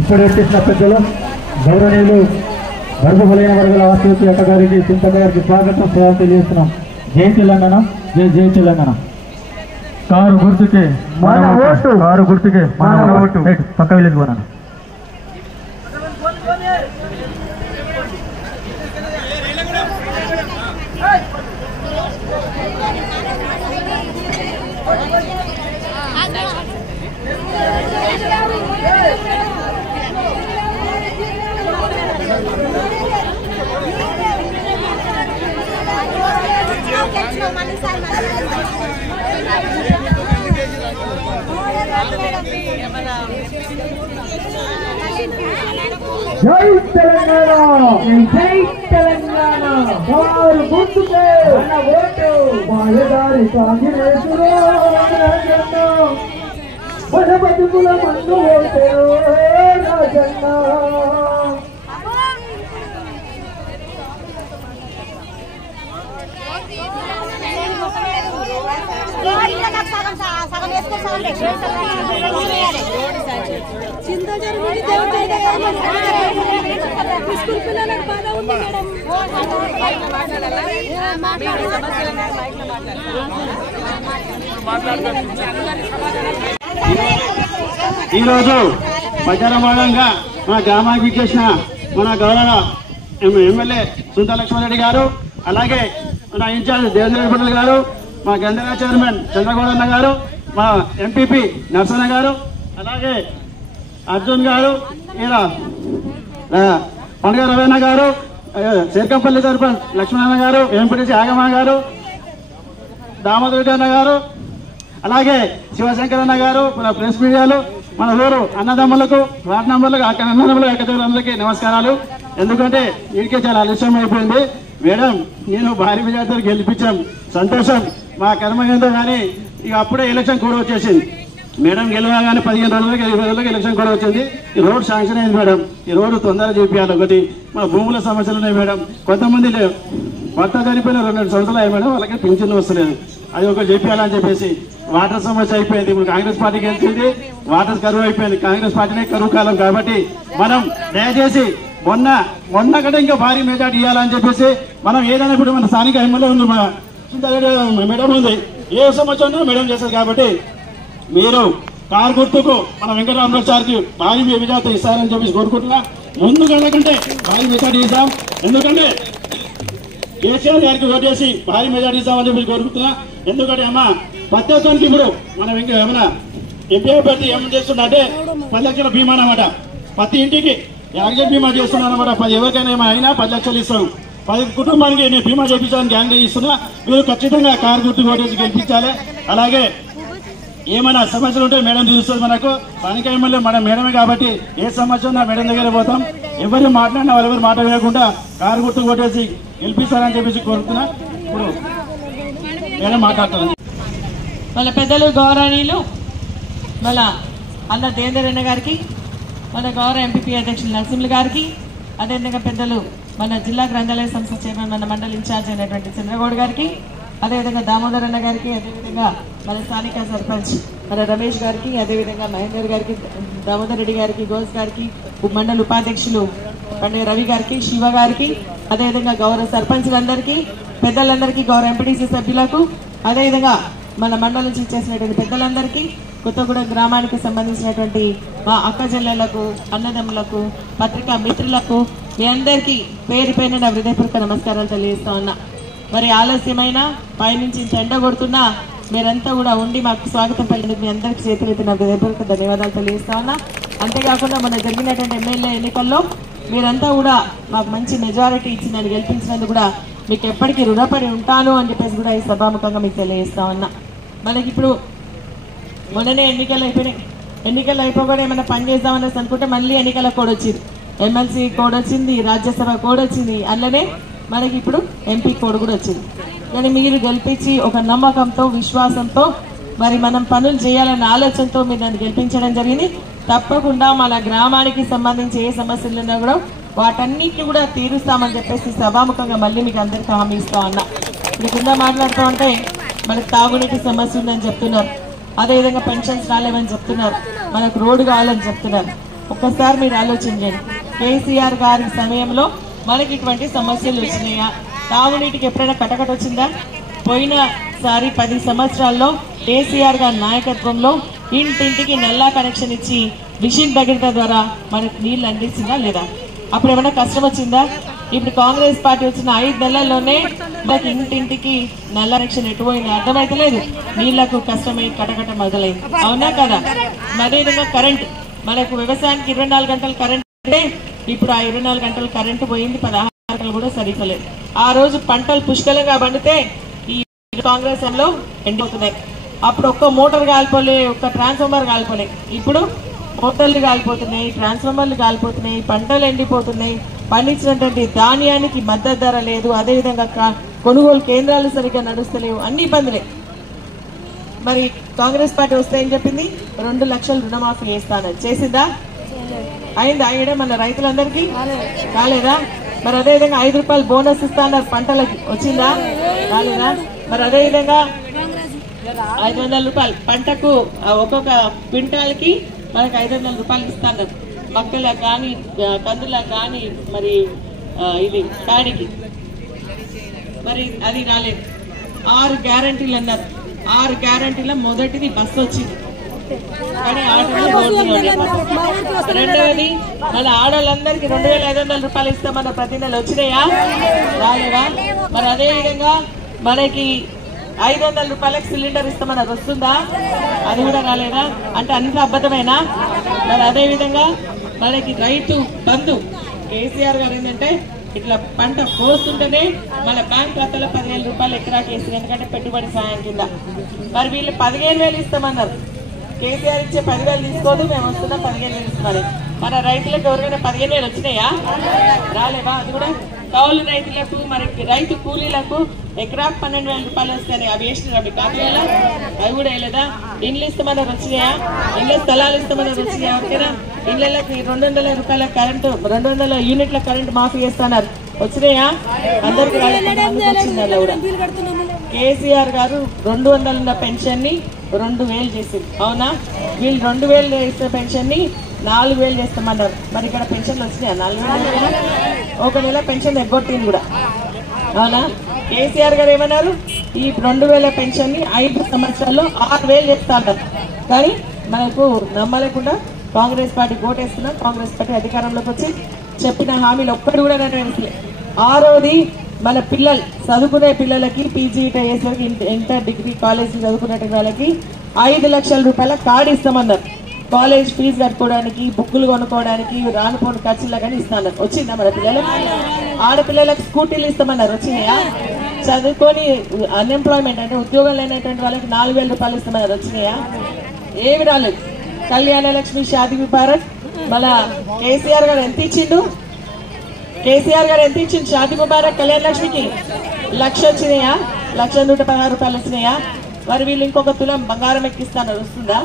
ఇప్పుడు వచ్చేసిన పెద్దలు గౌరవనీయులు వర్గ బలైన వర్గాల వాస్తవిక అక్క గారికి చింతక్క గారికి స్వాగతం సేవ తెలియజేస్తున్నాం. జై తెలంగాణ, జై తెలంగాణ. కారు గుర్తుకే మన ఓటు, కారు గుర్తుకే మన ఓటు. పక్క వెళ్ళి పోనాను. జై తెలంగాణ, జై తెలంగాణ. కారు గుర్తుకే మన ఓటు. మాయదారి కాంగ్రెసులో మన బతుకుల మందు ఓటేరో రాజన్న. స్కూల్ పిల్లలకు బాగా ఉంది మేడం. ఈరోజు ప్రచారమానంగా మన గ్రామానికి చేసిన మన గౌరవ ఎమ్మెల్యే సుంతా లక్ష్మారెడ్డి గారు, అలాగే మన ఇన్ఛార్జ్ దేవేంద్ర పటేల్ గారు, మా గంధర చైర్మన్ చంద్రగౌడన్న గారు, మా ఎంపీపీ నర్సన్న గారు, అలాగే అర్జున్ గారు, ఇలా పండుగ రవీణ గారు, శేర్కంపల్లి సర్పంచ్ లక్ష్మణ గారు, ఎంపీటీసీ ఆగమ గారు, దామోదర్ అన్న గారు, అలాగే శివశంకర్ అన్న గారు, మన ప్రెస్ మీడియాలు, మన ఊరు అన్నదమ్ములకు, వార్డు నంబర్లకు, అన్నదమ్ములకు, అక్కదమ్ములందరికీ నమస్కారాలు. ఎందుకంటే వీడికే చాలా ఆలస్యం అయిపోయింది. మేడం నేను భారీ మెజార్టీతో గెలిపించాం, సంతోషం. మా కర్మ ఏందో కానీ ఇక అప్పుడే ఎలక్షన్ కూడా వచ్చేసింది. మేడం గెలవగానే 15 రోజులకి 20 రోజులకి ఎలక్షన్ కూడా వచ్చింది. ఈ రోడ్ శాంక్షన్ అయింది మేడం. ఈ రోడ్డు తొందరగా చేపియాలి. ఒకటి మన భూముల సమస్యలు ఉన్నాయి మేడం. కొంతమంది భర్త చనిపోయిన 2 సంవత్సరాలు అయ్యి మేడం, వాళ్ళకి పింఛన్ వస్తలేదు. అది ఒకటి చేపియాలని చెప్పేసి వాటర్ సమస్య అయిపోయింది. ఇప్పుడు కాంగ్రెస్ పార్టీకి గెలిచింది, వాటర్ కరువు అయిపోయింది. కాంగ్రెస్ పార్టీనే కరువు కాలం కాబట్టి మనం దయచేసి మొన్న కంటే ఇంకా భారీ మెజార్టీ ఇవ్వాలని చెప్పేసి మనం ఏదైనా ఇప్పుడు మన స్థానిక ఎమ్మెల్యే ఉంది, మేడం ఉంది, ఏ సంవత్సరం మేడం చేస్తారు. కాబట్టి మీరు కారు గుర్తుకు మన వెంకటరామరావు సార్కి భారీ మెజార్టీ ఇస్తారని చెప్పేసి కోరుకుంటున్నా. ముందు కంటే భారీ మెజార్టీ ఇస్తాం. ఎందుకంటే కేసీఆర్ గారికి ఓటేసి భారీ మెజార్టీ ఇస్తామని చెప్పేసి కోరుకుంటున్నా. ఎందుకంటే అమ్మ ప్రత్యేకానికి ఇప్పుడు మన ఏమైనా ఎంపీ అభ్యర్థి ఏమని చేస్తుండే 10 లక్షల బీమా అన్నమాట. ప్రతి ఇంటికి యాక్సిడెంట్ బీమా చేస్తున్నాను అనమాట. ఎవరికైనా ఏమైనా అయినా 10 లక్షలు ఇస్తాను. 10 కుటుంబానికి నేను బీమా చేయించాలని గ్యారంటీ ఇస్తున్నా. మీరు ఖచ్చితంగా కారు గుర్తు ఓటేసి గెలిపించాలి. అలాగే ఏమైనా సమస్యలు ఉంటే మేడం చూస్తుంది. మనకు స్థానిక ఎమ్మెల్యే మన మేడమే కాబట్టి ఏ సమస్య ఉన్నా మేడం దగ్గర పోతాం. ఎవరు మాట్లాడినా వాళ్ళెవరు మాట్లాడకుండా కారు గుర్తు ఓటేసి గెలిపిస్తారని చెప్పేసి కోరుతున్నా. ఇప్పుడు మేడం మాట్లాడతాను. వాళ్ళ పెద్దలు గౌరవనీయులు వాళ్ళ అన్న దేవేంద్ర గారికి, మన గౌరవ ఎంపీపీ అధ్యక్షులు నరసింహులు గారికి, అదేవిధంగా పెద్దలు మన జిల్లా గ్రంథాలయ సంస్థ చైర్మన్ మన మండలి ఇన్ఛార్జ్ అయినటువంటి చంద్రగౌడ్ గారికి, అదేవిధంగా దామోదర్ అన్న గారికి, అదేవిధంగా మన స్థానిక సర్పంచ్ మన రమేష్ గారికి, అదేవిధంగా మహేందర్ గారికి, దామోదర్ రెడ్డి గారికి, గోస్ గారికి, మండల ఉపాధ్యక్షులు పండుగ రవి గారికి, శివ గారికి, అదేవిధంగా గౌరవ సర్పంచ్లందరికీ, పెద్దలందరికీ, గౌరవ ఎంపీటీసీ సభ్యులకు, అదేవిధంగా మన మండలం నుంచి చేసినటువంటి పెద్దలందరికీ, కొత్తగూడెం గ్రామానికి సంబంధించినటువంటి మా అక్క చెల్లెళ్లకు, అన్నదమ్ములకు, పత్రికా మిత్రులకు మీ అందరికీ పేరు పైన నా హృదయపూర్వక నమస్కారాలు తెలియజేస్తా ఉన్నా. మరి ఆలస్యమైన పైనుంచి ఎండ కొడుతున్నా మీరంతా కూడా ఉండి మాకు స్వాగతం పలికినందుకు మీ అందరికీ చేతులెత్తి నా హృదయపూర్వక ధన్యవాదాలు తెలియజేస్తా ఉన్నా. అంతేకాకుండా మన జరిగినటువంటి ఎమ్మెల్యే ఎన్నికల్లో మీరంతా కూడా మాకు మంచి మెజారిటీ ఇచ్చి నన్ను గెలిపించినందుకు కూడా మీకు ఎప్పటికీ రుణపడి ఉంటాను అని చెప్పేసి కూడా ఈ సభాముఖంగా మీకు తెలియజేస్తా ఉన్నా. మనకి ఇప్పుడు మొన్ననే ఎన్నికలు అయిపోయినాయి. ఎన్నికలు అయిపోగానే ఏమైనా పని చేద్దామనేసి అనుకుంటే మళ్ళీ ఎన్నికల కోడ్ వచ్చింది, ఎమ్మెల్సీ కోడ్ వచ్చింది, రాజ్యసభ కోడ్ వచ్చింది, అందులోనే మనకి ఇప్పుడు ఎంపీ కోడ్ కూడా వచ్చింది. కానీ మీరు గెలిపించి ఒక నమ్మకంతో విశ్వాసంతో మరి మనం పనులు చేయాలన్న ఆలోచనతో మీరు నన్ను గెలిపించడం జరిగింది. తప్పకుండా మన గ్రామానికి సంబంధించి ఏ సమస్యలు ఉన్నా కూడా వాటన్నిటిని కూడా తీరుస్తామని చెప్పేసి సభాముఖంగా మళ్ళీ మీకు అందరికీ హామీ ఇస్తా ఉన్నా. మీరు కింద మాట్లాడుతూ ఉంటే మనకు తాగునీటి సమస్య ఉందని చెప్తున్నారు, అదేవిధంగా పెన్షన్స్ రాలేవని చెప్తున్నారు, మనకు రోడ్డు కావాలని చెప్తున్నారు. ఒక్కసారి మీరు ఆలోచించండి, కేసీఆర్ గారి సమయంలో మనకి ఇటువంటి సమస్యలు వచ్చినాయా? తాగునీటికి ఎప్పుడైనా కటకట వచ్చిందా? పోయినసారి 10 సంవత్సరాల్లో కేసీఆర్ గారి నాయకత్వంలో ఇంటింటికి నల్లా కనెక్షన్ ఇచ్చి మిషన్ భగీరథ ద్వారా మనకు నీళ్లు అందించిందా లేదా? అప్పుడు ఏమైనా కష్టం వచ్చిందా? ఇప్పుడు కాంగ్రెస్ పార్టీ వచ్చిన 5 నెలల్లోనే మనకి ఇంటింటికి నల్ల కనెక్షన్ ఎటుపోయింది అర్థమైతలేదు, నీళ్లకు కష్టమై కటకట మొదలైంది. అవునా కదా? అదేవిధంగా కరెంట్, మనకు వ్యవసాయానికి 24 గంటలు కరెంట్ అంటే ఇప్పుడు ఆ 24 గంటలు కరెంటు పోయింది, 16 గంటలు కూడా సరిపోలేదు. ఆ రోజు పంటలు పుష్కలంగా పండితే ఈ కాంగ్రెస్ లో ఎండిపోతున్నాయి. అప్పుడు ఒక్క మోటార్ కాలిపోలే, ఒక్క ట్రాన్స్ఫార్మర్ కాలిపోలే, ఇప్పుడు మోటార్లు కాలిపోతున్నాయి, ట్రాన్స్ఫార్మర్లు కాలిపోతున్నాయి, పంటలు ఎండిపోతున్నాయి, పండించినటువంటి ధాన్యానికి మద్దతు ధర లేదు, అదేవిధంగా కొనుగోలు కేంద్రాలు సరిగ్గా నడుస్తలేవు, అన్ని ఇబ్బందులే. మరి కాంగ్రెస్ పార్టీ వస్తే ఏం చెప్పింది? 2 లక్షలు రుణమాఫీ చేస్తానని. చేసిందా? అయిందా? అయ్యడే మన రైతులందరికీ కాలేదా? మరి అదేవిధంగా 5 రూపాయలు బోనస్ ఇస్తాన్నారు పంటలకి, వచ్చిందా? కాలేదా? మరి అదేవిధంగా 500 రూపాయలు పంటకు ఒక్కొక్క క్వింటాల్కి మనకు 500 రూపాయలు ఇస్తాన్నారు, మక్కలకు కానీ కందులకు కానీ మరి ఇది ప్యాడీకి. మరి అది రాలేదు. 6 గ్యారంటీలు అన్నారు. 6 గ్యారంటీల మొదటిది బస్సు వచ్చింది, కానీ రెండవది మన ఆడవాళ్ళందరికీ 2500 రూపాయలు ఇస్తామన్న ప్రతి నెల వచ్చినాయా? రాలేవా? మరి అదేవిధంగా మనకి 500 రూపాయలకు సిలిండర్ ఇస్తామన్నది వస్తుందా? అది కూడా రాలేదా? అంటే అంత అబద్ధమేనా? మరి అదేవిధంగా మనకి రైతు బంధు కేసీఆర్ గారు ఏంటంటే ఇట్లా పంట కోస్తుంటేనే మన బ్యాంక్ ఖాతాలో 15,000 రూపాయలు ఎకరాకి వేస్తారు, ఎందుకంటే పెట్టుబడి సాయం కింద. మరి వీళ్ళు 15,000 ఇస్తామన్నారు. కేసీఆర్ ఇచ్చే 10,000 తీసుకోదు, మేము వస్తున్నాం 15,000 ఇస్తున్నారు. మన రైతులకు ఎవరికైనా 15,000 వచ్చినాయా? రాలేవా? అది కూడా కౌలు రైతులకు, మరి రైతు కూలీలకు ఎకరాకు 12,000 రూపాయలు వస్తాయి. అవి వేసినారు మీ ఖాతాలో? అవి కూడా వేయలేదా? ఇండ్లు ఇస్తామన్నారు, వచ్చినాయా? ఇళ్ళ స్థలాలు ఇస్తామన్నారు, వచ్చినాయా? ఓకేనా? ఇళ్ళకి 200 రూపాయల కరెంటు, 200 యూనిట్ల కరెంటు మాఫీ చేస్తున్నారు, వచ్చినాయా? అందరికి వచ్చిందా? కూడా కేసీఆర్ గారు 200 ఉన్న పెన్షన్ ని 2,000 చేసింది, అవునా? వీళ్ళు 2,000 చేసిన పెన్షన్ ని 4,000 చేస్తామన్నారు. మరి ఇక్కడ పెన్షన్లు వచ్చినాయా? 4,000. ఒక నెల పెన్షన్ ఎగ్గొట్టింది కూడా, అవునా? కేసీఆర్ గారు ఏమన్నారు? ఈ 2,000 పెన్షన్ ని 5 సంవత్సరాల్లో 6,000 చేస్తాన్నారు. కానీ మనకు నమ్మలేకుండా కాంగ్రెస్ పార్టీ ఓటేస్తున్నాం. కాంగ్రెస్ పార్టీ అధికారంలోకి వచ్చి చెప్పిన హామీలు ఒక్కటి కూడా నెరవేర్చలేదు. 6వది మన పిల్లలు చదువుకునే పిల్లలకి పీజీ చేసేవారికి, ఇంటర్ డిగ్రీ కాలేజ్ చదువుకునే వాళ్ళకి 5 లక్షల రూపాయల కార్డు ఇస్తామన్నారు. కాలేజ్ ఫీజు కట్టుకోవడానికి, బుక్కులు కొనుక్కోవడానికి, రానుపోని ఖర్చులు కానీ ఇస్తామన్నారు. వచ్చిందా? మన పిల్లలకు ఆడపిల్లలకు స్కూటీలు ఇస్తామన్నారు, వచ్చినాయా? చదువుకొని అన్ఎంప్లాయ్మెంట్ అంటే ఉద్యోగం లేనటువంటి వాళ్ళకి 4,000 రూపాయలు ఇస్తామన్నారు, వచ్చినాయా? ఏమి రాలేదు. కళ్యాణ లక్ష్మి, షాదీ ముబారక్ మన కేసీఆర్ గారు ఎంత ఇచ్చిండు? కేసీఆర్ గారు ఎంత ఇచ్చిండు? షాదీ ముబారక్, కళ్యాణ లక్ష్మికి 1,00,000 వచ్చినాయా? 1,116 రూపాయలు వచ్చినాయా? మరి వీళ్ళు ఇంకొక తులం బంగారం ఎక్కిస్తాను, వస్తుందా?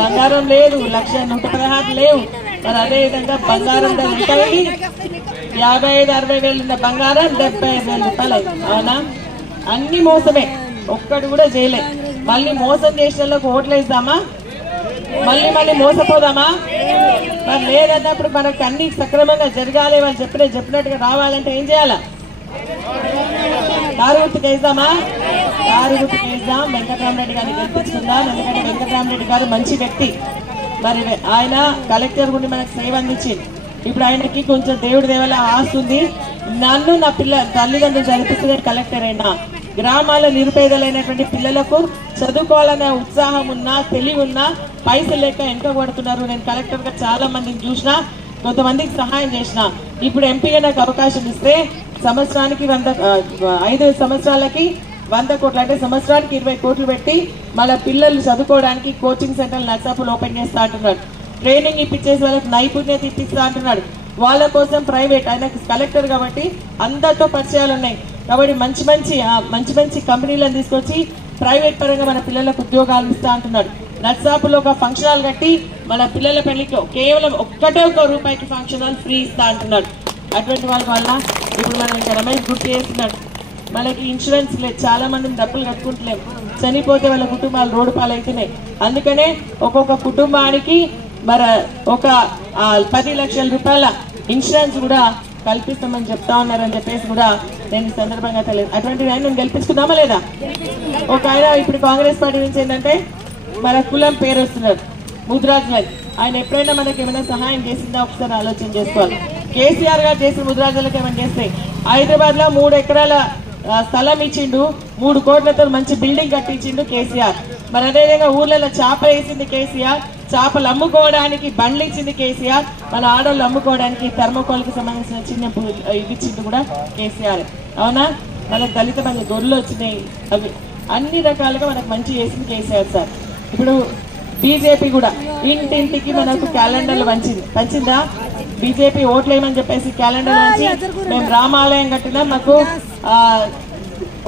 బంగారం లేదు, 1,116 లేవు. మరి అదేవిధంగా బంగారం ధర ఎంత అయింది? 55-60 వేలు ఉన్న బంగారం 75,000 రూపాయలు, అవునా? అన్ని మోసమే, ఒక్కటి కూడా చేయలే. మళ్ళీ మోసం చేసిన వాళ్ళకి ఓట్లు వేద్దామా? మళ్ళీ మోసపోదామా? మరి లేదన్నప్పుడు మనకు అన్ని సక్రమంగా జరగాలి, వాళ్ళు చెప్పినట్టుగా రావాలంటే ఏం చేయాలా? కారు గుర్తుకు వేద్దామా? కారు గుర్తుకు వేద్దాం. వెంకటరామరెడ్డి గారిని గెలిపించుకుందాం. ఎందుకంటే వెంకటరామరెడ్డి గారు మంచి వ్యక్తి. మరి ఆయన కలెక్టర్ గుండి మనకు సేవ అందించింది. ఇప్పుడు ఆయనకి కొంచెం దేవుడి దేవల ఆస్తుంది. నన్ను నా తల్లిదండ్రులు చదివిస్తే కలెక్టర్ అయినా గ్రామాల నిరుపేదలైనటువంటి పిల్లలకు చదువుకోవాలనే ఉత్సాహం ఉన్నా, తెలివి ఉన్నా పైసలు లేక వెనుకబడుతున్నారు. నేను కలెక్టర్ గా చాలా మందిని చూసినా. కొంతమందికి సహాయం చేసిన. ఇప్పుడు ఎంపీగా నాకు అవకాశం ఇస్తే సంవత్సరానికి 5 సంవత్సరాలకి 100 కోట్లు అంటే సంవత్సరానికి 20 కోట్లు పెట్టి మన పిల్లలు చదువుకోవడానికి కోచింగ్ సెంటర్లు నర్సాపులు ఓపెన్ చేస్తా అంటున్నాడు. ట్రైనింగ్ ఇప్పించేసి వాళ్ళకి నైపుణ్యత ఇప్పిస్తా అంటున్నాడు. వాళ్ళ కోసం ప్రైవేట్, ఆయనకు కలెక్టర్ కాబట్టి అందరితో పరిచయాలు ఉన్నాయి కాబట్టి మంచి మంచి కంపెనీలను తీసుకొచ్చి ప్రైవేట్ పరంగా మన పిల్లలకు ఉద్యోగాలు ఇస్తా అంటున్నాడు. నర్సాపులో ఒక ఫంక్షన్ హాల్ కట్టి మన పిల్లల పెళ్లికి కేవలం ఒక్క రూపాయికి ఫంక్షన్ హాల్ ఫ్రీ ఇస్తా అంటున్నాడు. అటువంటి వాళ్ళ వల్ల ఇప్పుడు మనం ఇంకా రమేష్ గుర్తు చేస్తున్నాడు, మనకి ఇన్సూరెన్స్ లేదు, చాలా మందిని డబ్బులు కట్టుకుంటలేము, చనిపోతే వాళ్ళ కుటుంబాలు రోడ్డు పాలవుతున్నాయి. అందుకనే ఒక్కొక్క కుటుంబానికి ఒక 10 లక్షల రూపాయల ఇన్సూరెన్స్ కూడా కల్పిస్తామని చెప్తా ఉన్నారని చెప్పేసి కూడా నేను ఈ సందర్భంగా తెలియదు. అటువంటి ఆయన గెలిపించుకుందామా లేదా? ఒక ఆయన ఇప్పుడు కాంగ్రెస్ పార్టీ నుంచి ఏంటంటే మన కులం పేరు వస్తున్నారు, ముద్రాజ్ ఆయన ఎప్పుడైనా మనకి ఏమైనా సహాయం చేసిందా ఒకసారి ఆలోచన చేసుకోవాలి. కేసీఆర్ గారు చేసిన ముద్రాజులకు ఏమైనా చేస్తే హైదరాబాద్ లో 3 ఎకరాల స్థలం ఇచ్చిండు, 3 కోట్లతో మంచి బిల్డింగ్ కట్టించిండు కేసీఆర్. మరి అదేవిధంగా ఊర్లలో చేపలు వేసింది కేసీఆర్, చేపలు అమ్ముకోవడానికి బండ్లు ఇచ్చింది కేసీఆర్, మన ఆడోళ్ళు అమ్ముకోవడానికి థర్మోకోల్కి సంబంధించిన చిన్న ఇది ఇచ్చింది కూడా కేసీఆర్. అవునా? మనకు దళిత బంధు గొర్రెలు వచ్చినాయి, అవి అన్ని రకాలుగా మనకు మంచి చేసింది కేసీఆర్ సార్. ఇప్పుడు బీజేపీ కూడా ఇంటింటికి మనకు క్యాలెండర్లు పంచిందా? బీజేపీ ఓట్లు వేయమని చెప్పేసి క్యాలెండర్ నుంచి మేము రామాలయం కట్టినా మాకు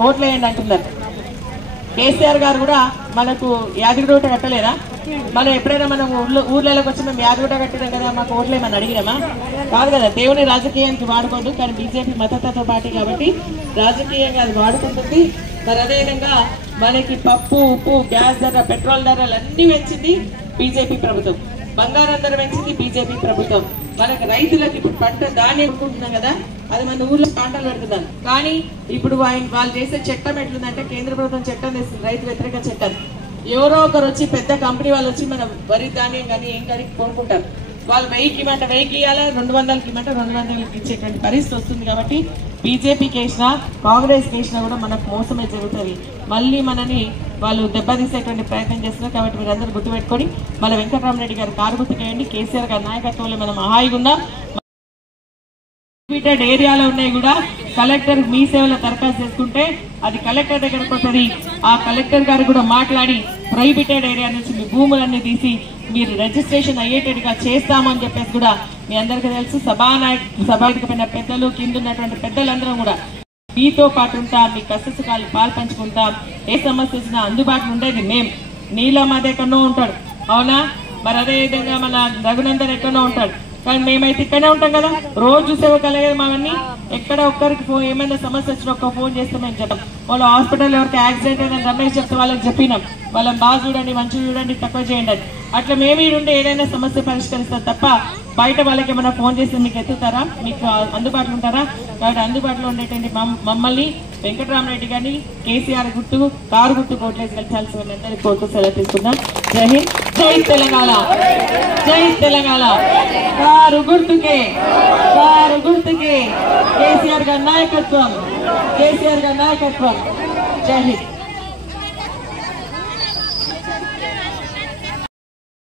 ఓట్లు వేయండి అంటున్నారు. కేసీఆర్ గారు కూడా మనకు యాదగిరిగుట్ట కట్టలేదా? మనం ఎప్పుడైనా మనం ఊర్లలోకి వచ్చి మేము యాదగిరిగుట్ట కట్టినాం కదా, మాకు ఓట్లు ఏమని అడిగినామా? కాదు కదా. దేవుని రాజకీయానికి వాడుకోదు, కానీ బీజేపీ మతతత్వ పార్టీ కాబట్టి రాజకీయంగా అది వాడుకుంటుంది. మరి అదేవిధంగా మనకి పప్పు, ఉప్పు, గ్యాస్ ధర, పెట్రోల్ ధరలు అన్ని పెంచింది బీజేపీ ప్రభుత్వం, బంగారం ధర పెంచింది బీజేపీ ప్రభుత్వం. మనకు రైతులకు ఇప్పుడు పంట ధాన్యం అనుకుంటున్నాం కదా, అది మన ఊర్లో పంటలు పెడుతున్నాం. కానీ ఇప్పుడు వాళ్ళు చేసే చట్టం ఎట్లుందంటే కేంద్ర ప్రభుత్వం చట్టం చేస్తుంది, రైతు వ్యతిరేక చట్టం. ఎవరో ఒకరు వచ్చి పెద్ద కంపెనీ వాళ్ళు వచ్చి మన వరి ధాన్యం కానీ ఏం కానీ కొనుక్కుంటారు. వాళ్ళు 1000కి ఇవ్వమంటే 1000కి ఇవ్వాలి, 200కి ఇవ్వమంటే 200కి ఇచ్చేటువంటి పరిస్థితి వస్తుంది. కాబట్టి బీజేపీకి వేసినా కాంగ్రెస్కి వేసినా కూడా మనకు మోసమే జరుగుతుంది. మళ్ళీ మనని వాళ్ళు దెబ్బతీసేటువంటి ప్రయత్నం చేస్తున్నారు. కాబట్టి మీరందరూ గుర్తుపెట్టుకొని మన వెంకటరామరెడ్డి గారు కారు గుర్తుకేయండి. కేసీఆర్ గారి నాయకత్వంలో మనం హాయిగా ఉన్నాం. ఏరియాలో ఉన్నాయి కూడా కలెక్టర్ మీ సేవలో దరఖాస్తు చేసుకుంటే అది కలెక్టర్ దగ్గరకు వస్తుంది. ఆ కలెక్టర్ గారు కూడా మాట్లాడి ప్రొహిబిటెడ్ ఏరియా నుంచి మీ భూములన్నీ తీసి మీరు రిజిస్ట్రేషన్ అయ్యేటట్టుగా చేస్తామని చెప్పేసి కూడా మీ అందరికీ తెలుసు. సభానికి పైన పెద్దలు, కింద ఉన్నటువంటి పెద్దలందరూ కూడా మీతో పాటు ఉంటాం, మీ కష్టసుఖాలు పాలు పంచుకుంటాం. ఏ సమస్య వచ్చినా అందుబాటులో ఉండేది మేము. నీలం అది ఎక్కడో ఉంటాడు, అవునా? మరి అదేవిధంగా మన రఘునందన్ ఎక్కడో ఉంటాడు, కానీ మేమైతే ఇక్కడనే ఉంటాం కదా. రోజు సేవ కలిగేది మావన్నీ. ఎక్కడ ఒక్కరికి ఏమైనా సమస్య వచ్చినా ఒక్క ఫోన్ చేస్తే మేము చెప్పాం. వాళ్ళు హాస్పిటల్ ఎవరికి యాక్సిడెంట్ అయినా రమేష్ చెప్తే వాళ్ళకి చెప్పినాం, వాళ్ళని బాగా చూడండి, మంచిగా చూడండి, తక్కువ చేయండి అని. అట్లా మేమే ఉంటే ఏదైనా సమస్య పరిష్కరిస్తారు తప్ప బయట వాళ్ళకి ఏమైనా ఫోన్ చేస్తే మీకు ఎత్తుతారా, మీకు అందుబాటులో ఉంటారా? కాబట్టి అందుబాటులో ఉండేటువంటి మమ్మల్ని వెంకటరామరెడ్డి గారిని కేసీఆర్ గుర్తు, కారు గుర్తు కోట్లేసి గెలిచాల్సి వాళ్ళందరికీ కోర్టు సెలవు తీసుకుందాం. జై హింద్, జై తెలంగాణ, జై తెలంగాణ. కారు గుర్తుకే, కారు గుర్తుకే కేసీఆర్ గారి నాయకత్వం, కేసీఆర్ గారి నాయకత్వం. జై హింద్.